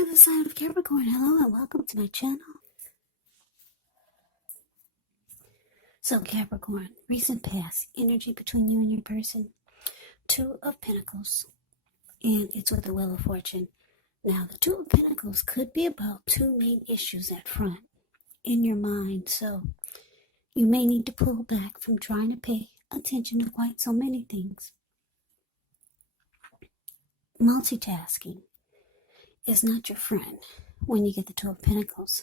for the sign of Capricorn. Hello and welcome to my channel. So Capricorn, recent past, energy between you and your person. Two of Pentacles, and it's with the Wheel of Fortune. Now the Two of Pentacles could be about two main issues at front in your mind, so you may need to pull back from trying to pay attention to quite so many things. Multitasking is not your friend when you get the Two of Pentacles.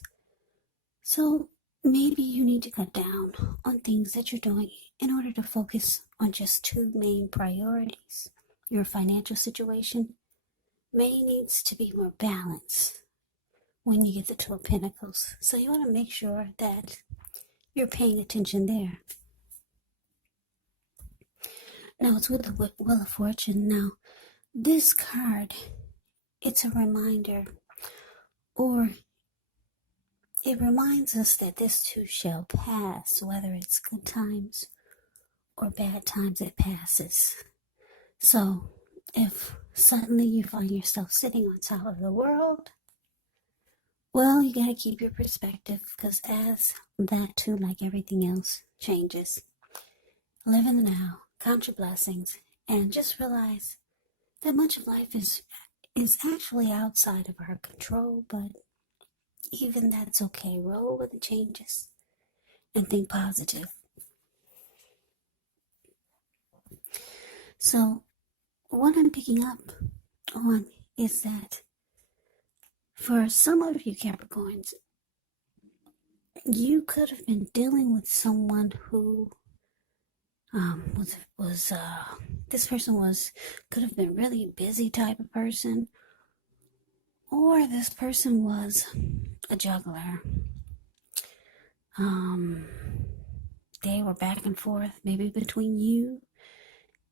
So maybe you need to cut down on things that you're doing in order to focus on just two main priorities. Your financial situation may needs to be more balanced when you get the Two of Pentacles. So you want to make sure that you're paying attention there. Now it's with the Wheel of Fortune. Now this card, it's a reminder, or it reminds us that this too shall pass, whether it's good times or bad times, it passes. So if suddenly you find yourself sitting on top of the world, well, you got to keep your perspective, because as that too, like everything else, changes. Live in the now, count your blessings, and just realize that much of life is actually outside of our control, but even that's okay. Roll with the changes and think positive. So what I'm picking up on is that for some of you Capricorns, you could have been dealing with someone who this person could have been really busy type of person, or this person was a juggler. They were back and forth, maybe between you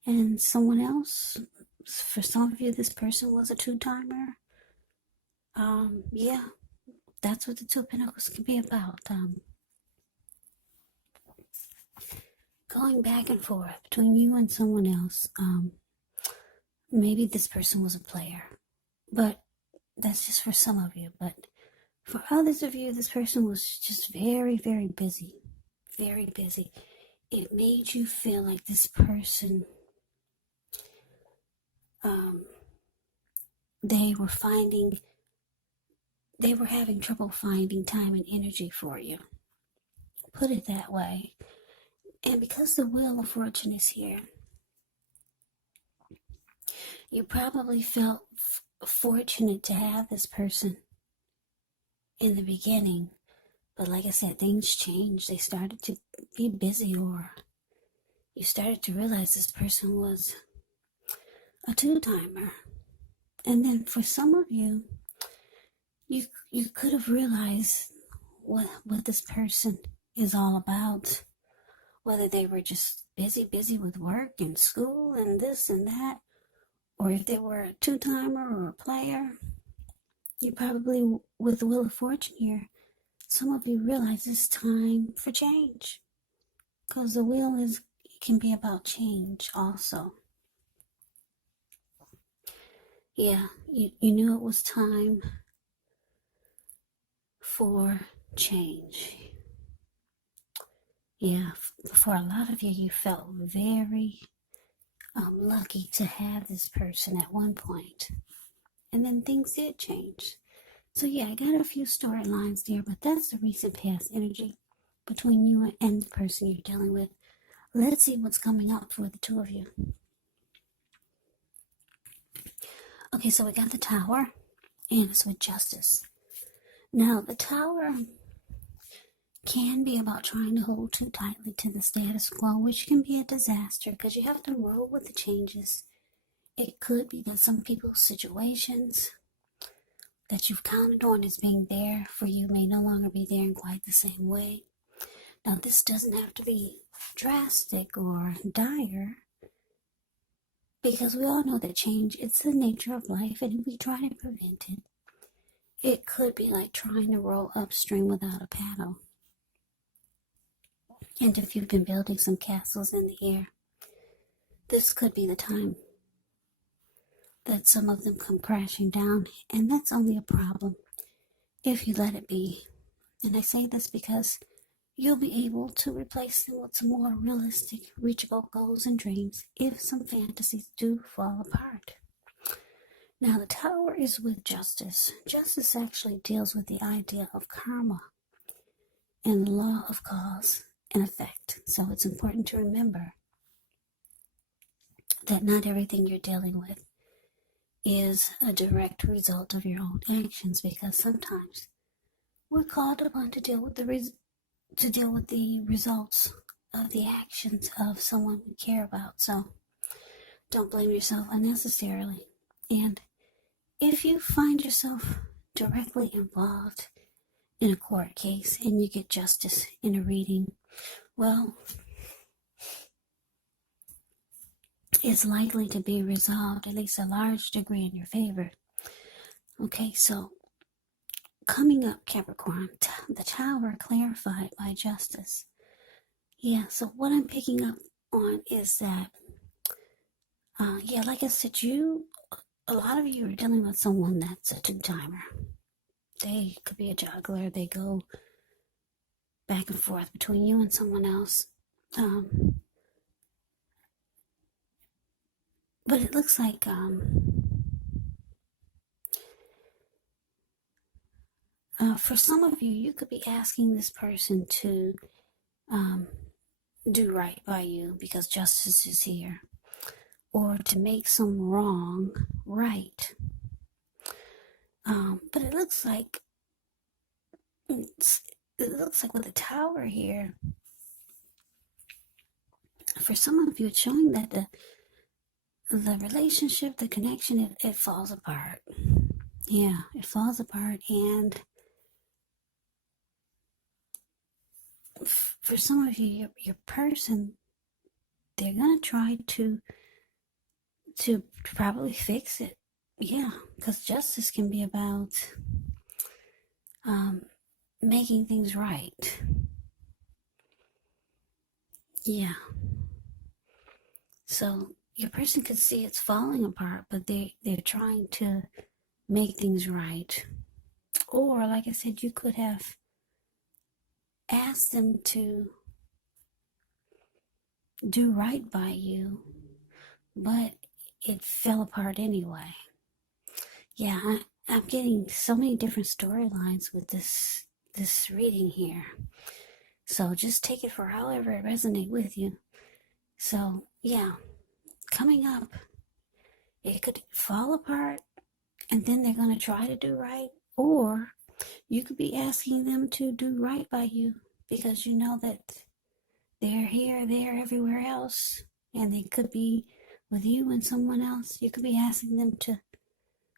and someone else. For some of you, this person was a two-timer. Yeah, that's what the Two of Pentacles can be about. Going back and forth between you and someone else. Maybe this person was a player, but that's just for some of you. But for others of you, this person was just very, very busy. Very busy. It made you feel like this person, they were having trouble finding time and energy for you. Put it that way. And because the Wheel of Fortune is here, you probably felt fortunate to have this person in the beginning. But like I said, things changed. They started to be busy, or you started to realize this person was a two-timer. And then for some of you, you could have realized what this person is all about. Whether they were just busy with work and school and this and that, or if they were a two-timer or a player. You probably, with the Wheel of Fortune here, some of you realize it's time for change, because the wheel can be about change also. Yeah, you knew it was time for change. Yeah, for a lot of you, you felt very lucky to have this person at one point. And then things did change. So yeah, I got a few storylines there, but that's the recent past energy between you and the person you're dealing with. Let's see what's coming up for the two of you. Okay, so we got the Tower, and it's with Justice. Now, the Tower can be about trying to hold too tightly to the status quo, which can be a disaster, because you have to roll with the changes. It could be that some people's situations that you've counted on as being there for you may no longer be there in quite the same way. Now, this doesn't have to be drastic or dire, because we all know that change, it's the nature of life, and if we try to prevent it, it could be like trying to row upstream without a paddle. And if you've been building some castles in the air, this could be the time that some of them come crashing down, and that's only a problem if you let it be. And I say this because you'll be able to replace them with some more realistic, reachable goals and dreams if some fantasies do fall apart. Now, the Tower is with Justice. Justice actually deals with the idea of karma and law of cause and effect. So it's important to remember that not everything you're dealing with is a direct result of your own actions, because sometimes we're called upon to deal with the results of the actions of someone we care about. So don't blame yourself unnecessarily. And if you find yourself directly involved in a court case and you get justice in a reading, well, it's likely to be resolved, at least a large degree, in your favor. Okay, so coming up, Capricorn, the Tower clarified by Justice. Yeah, so what I'm picking up on is that, like I said, a lot of you are dealing with someone that's a two-timer. They could be a juggler. They go back and forth between you and someone else. But it looks like for some of you, you could be asking this person to do right by you because justice is here, or to make some wrong right. But it looks like with the Tower here, for some of you, it's showing that the relationship, the connection, it falls apart. Yeah, it falls apart, and for some of you, your person, they're gonna try to probably fix it. Yeah, because justice can be about making things right. Yeah. So your person could see it's falling apart, but they're trying to make things right. Or, like I said, you could have asked them to do right by you, but it fell apart anyway. Yeah, I'm getting so many different storylines with this reading here. So just take it for however it resonates with you. So, yeah, coming up, it could fall apart, and then they're going to try to do right, or you could be asking them to do right by you because you know that they're here, there, everywhere else, and they could be with you and someone else. You could be asking them to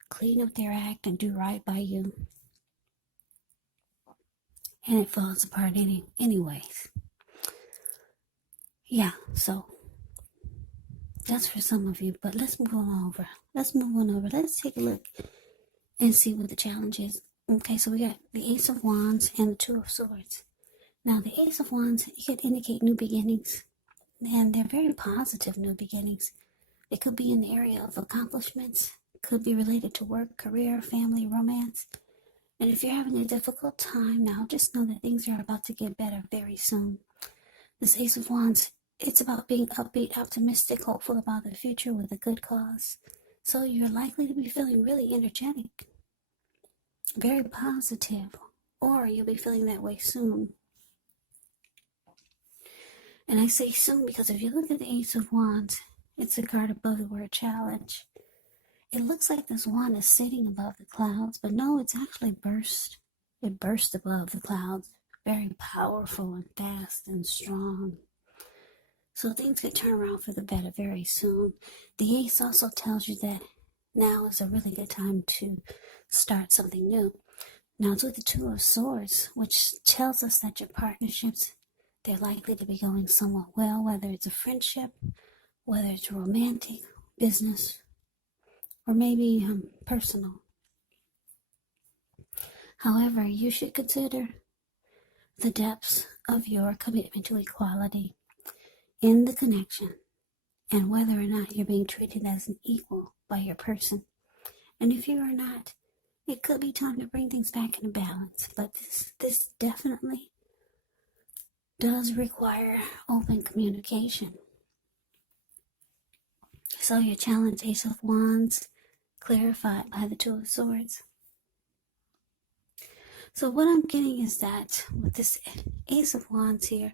clean up their act and do right by you, and it falls apart anyways. Yeah, so that's for some of you, but let's move on over. Let's take a look and see what the challenge is. Okay, so we got the Ace of Wands and the Two of Swords. Now, the Ace of Wands, it could indicate new beginnings, and they're very positive new beginnings. It could be in the area of accomplishments, could be related to work, career, family, romance. And if you're having a difficult time now, just know that things are about to get better very soon. This Ace of Wands, it's about being upbeat, optimistic, hopeful about the future with a good cause. So you're likely to be feeling really energetic, very positive, or you'll be feeling that way soon. And I say soon because if you look at the Ace of Wands, it's a card above the word challenge. It looks like this wand is sitting above the clouds, but no, it's actually burst. It burst above the clouds, very powerful and fast and strong. So things could turn around for the better very soon. The Ace also tells you that now is a really good time to start something new. Now it's with the Two of Swords, which tells us that your partnerships, they're likely to be going somewhat well, whether it's a friendship, whether it's romantic, business, or maybe personal. However, you should consider the depths of your commitment to equality in the connection and whether or not you're being treated as an equal by your person. And if you are not, it could be time to bring things back into balance. But this definitely does require open communication. So your challenge, Ace of Wands, clarified by the Two of Swords. So what I'm getting is that with this Ace of Wands here,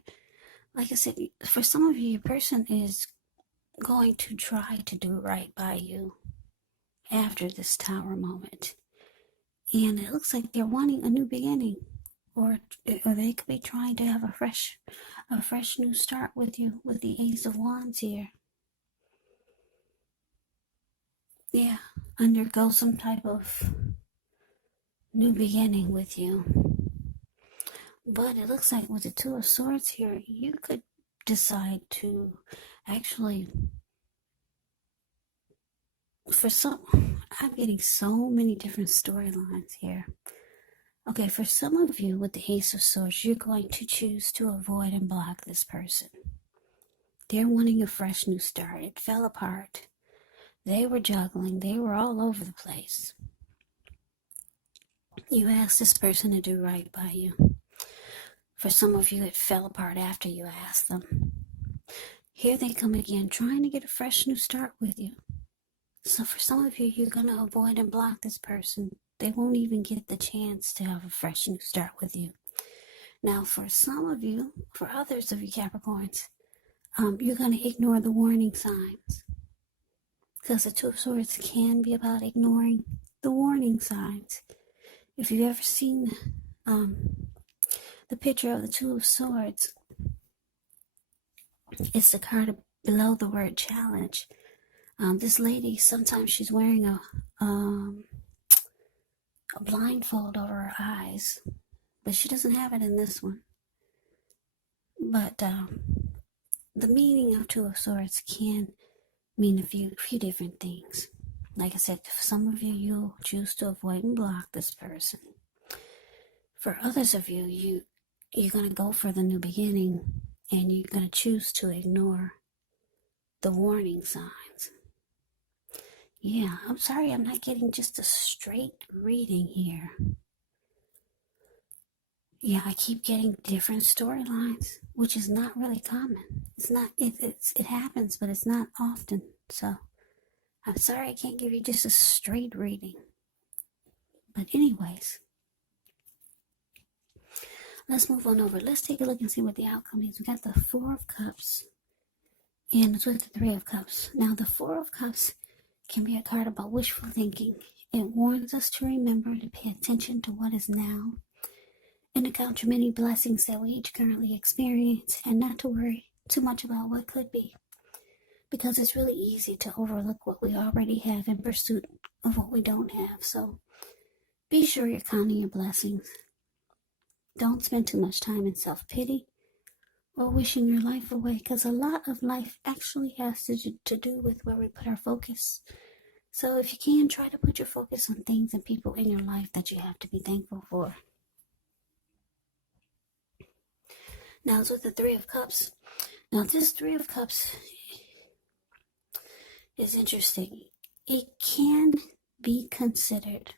like I said, for some of you, your person is going to try to do right by you after this Tower moment. And it looks like they're wanting a new beginning. Or they could be trying to have a fresh new start with you with the Ace of Wands here. Yeah, undergo some type of new beginning with you. But it looks like with the Two of Swords here, you could decide to actually, I'm getting so many different storylines here. Okay, for some of you with the Ace of Swords, you're going to choose to avoid and block this person. They're wanting a fresh new start. It fell apart. They were juggling. They were all over the place. You asked this person to do right by you. For some of you, it fell apart after you asked them. Here they come again, trying to get a fresh new start with you. So for some of you, you're going to avoid and block this person. They won't even get the chance to have a fresh new start with you. Now, for some of you, for others of you Capricorns, you're going to ignore the warning signs. Because the Two of Swords can be about ignoring the warning signs. If you've ever seen the picture of the Two of Swords, it's the card below the word challenge. This lady, sometimes she's wearing a blindfold over her eyes, but she doesn't have it in this one. But the meaning of Two of Swords can mean a few different things. Like I said, for some of you, you'll choose to avoid and block this person. For others of you, you're going to go for the new beginning, and you're going to choose to ignore the warning signs. Yeah, I'm sorry I'm not getting just a straight reading here. Yeah, I keep getting different storylines, which is not really common. It's not, it happens, but it's not often. So I'm sorry I can't give you just a straight reading. But anyways, let's move on over. Let's take a look and see what the outcome is. We got the Four of Cups, and it's with the Three of Cups. Now, the Four of Cups can be a card about wishful thinking. It warns us to remember to pay attention to what is now and to count your many blessings that we each currently experience, and not to worry too much about what could be, because it's really easy to overlook what we already have in pursuit of what we don't have. So be sure you're counting your blessings. Don't spend too much time in self-pity or wishing your life away, because a lot of life actually has to do with where we put our focus. So if you can, try to put your focus on things and people in your life that you have to be thankful for. Now it's with the Three of Cups. Now this Three of Cups is interesting. It can be considered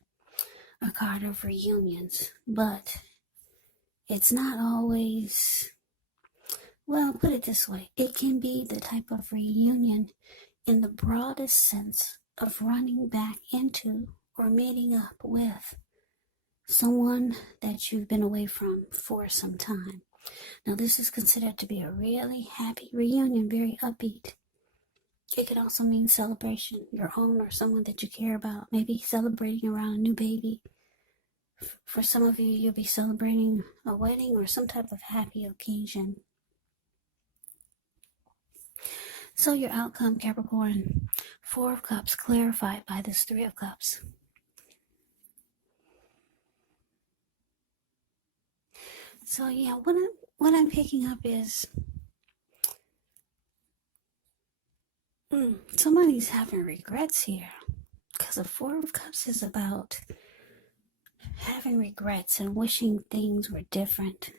a card of reunions, but it's not always, well, put it this way. It can be the type of reunion in the broadest sense of running back into or meeting up with someone that you've been away from for some time. Now, this is considered to be a really happy reunion, very upbeat. It could also mean celebration, your own or someone that you care about, maybe celebrating around a new baby. For some of you, you'll be celebrating a wedding or some type of happy occasion. So your outcome, Capricorn, Four of Cups, clarified by this Three of Cups. So yeah, what I'm picking up is somebody's having regrets here, because the Four of Cups is about having regrets and wishing things were different.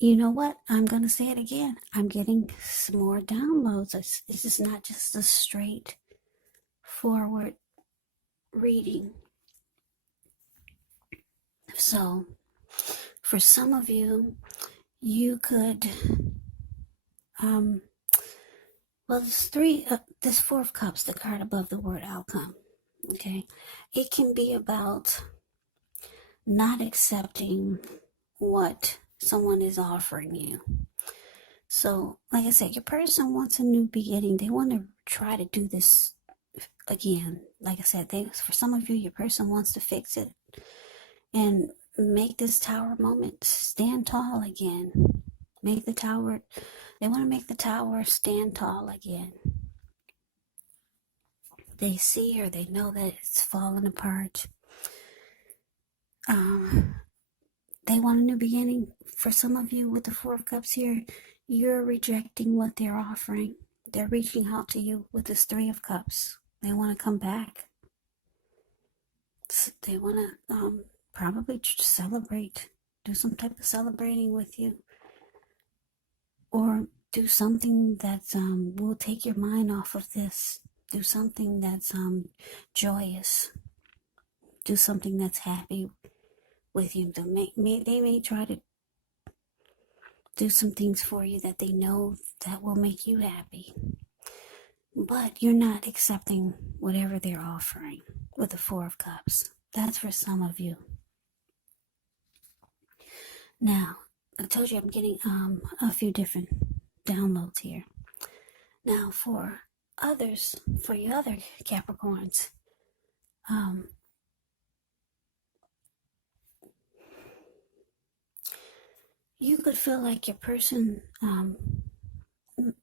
you know what? I'm going to say it again. I'm getting some more downloads. This is not just a straight forward reading. So, for some of you, you could, well, this Four of Cups, the card above the word outcome, okay? It can be about not accepting what someone is offering you. So, like I said, your person wants a new beginning. They want to try to do this again. Like I said, for some of you, your person wants to fix it and make this tower moment stand tall again. They want to make the tower stand tall again. They see or they know that it's falling apart. They want a new beginning. For some of you with the Four of Cups here, you're rejecting what they're offering. They're reaching out to you with this Three of Cups. They want to come back. They want to probably celebrate, do some type of celebrating with you, or do something that will take your mind off of this. Do something that's joyous. Do something that's happy with you. They may try to do some things for you that they know that will make you happy. But you're not accepting whatever they're offering with the Four of Cups. That's for some of you. Now, I told you I'm getting a few different downloads here. Now, for others, for your other Capricorns, you could feel like your person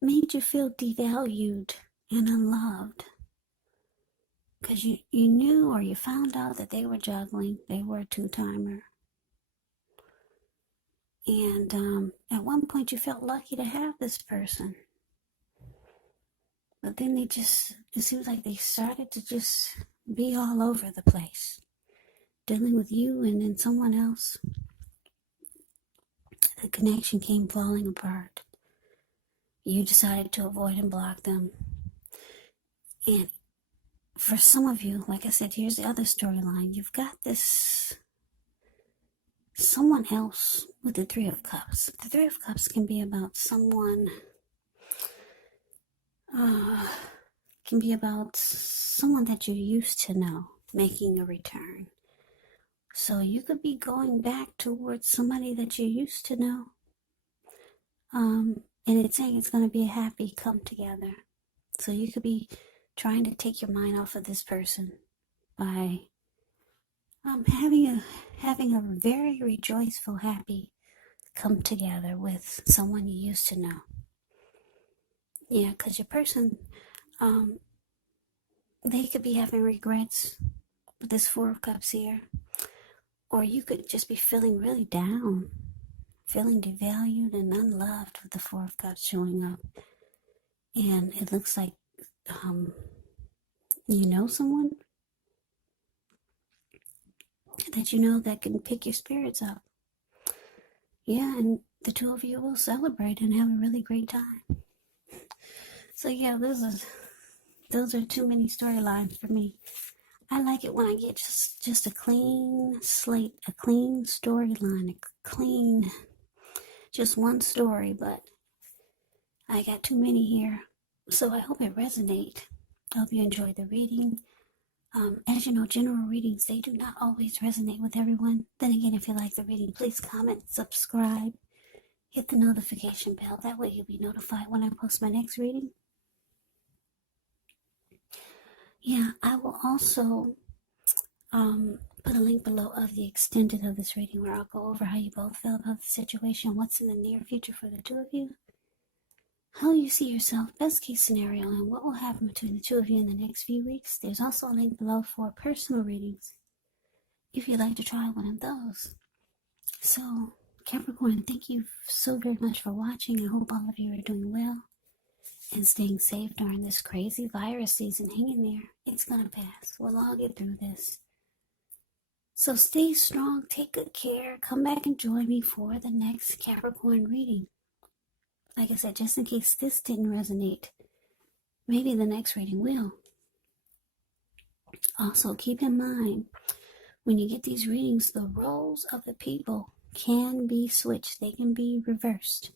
made you feel devalued and unloved because you knew or you found out that they were juggling, they were a two-timer. And at one point you felt lucky to have this person. But then it seems like they started to just be all over the place, dealing with you and then someone else. The connection came falling apart. You decided to avoid and block them. And for some of you, like I said, here's the other storyline. You've got this someone else with the Three of Cups. The Three of Cups can be about someone, can be about someone that you used to know making a return. So you could be going back towards somebody that you used to know. And it's saying it's going to be a happy come together. So you could be trying to take your mind off of this person by having a very rejoiceful, happy come together with someone you used to know. Yeah, because your person, they could be having regrets with this Four of Cups here. Or you could just be feeling really down, feeling devalued and unloved with the Four of Cups showing up. And it looks like you know someone that you know that can pick your spirits up. Yeah, and the two of you will celebrate and have a really great time. So yeah, those are too many storylines for me. I like it when I get just a clean slate, a clean storyline, just one story, but I got too many here. So I hope it resonates. I hope you enjoyed the reading. As you know, general readings, they do not always resonate with everyone. Then again, if you like the reading, please comment, subscribe, hit the notification bell. That way you'll be notified when I post my next reading. Yeah, I will also put a link below of the extended of this reading where I'll go over how you both feel about the situation, what's in the near future for the two of you, how you see yourself, best case scenario, and what will happen between the two of you in the next few weeks. There's also a link below for personal readings if you'd like to try one of those. So, Capricorn, thank you so very much for watching. I hope all of you are doing well and staying safe during this crazy virus season. Hang in there. It's going to pass. We'll all get through this. So stay strong, take good care, come back and join me for the next Capricorn reading. Like I said, just in case this didn't resonate, maybe the next reading will. Also, keep in mind, when you get these readings, the roles of the people can be switched. They can be reversed.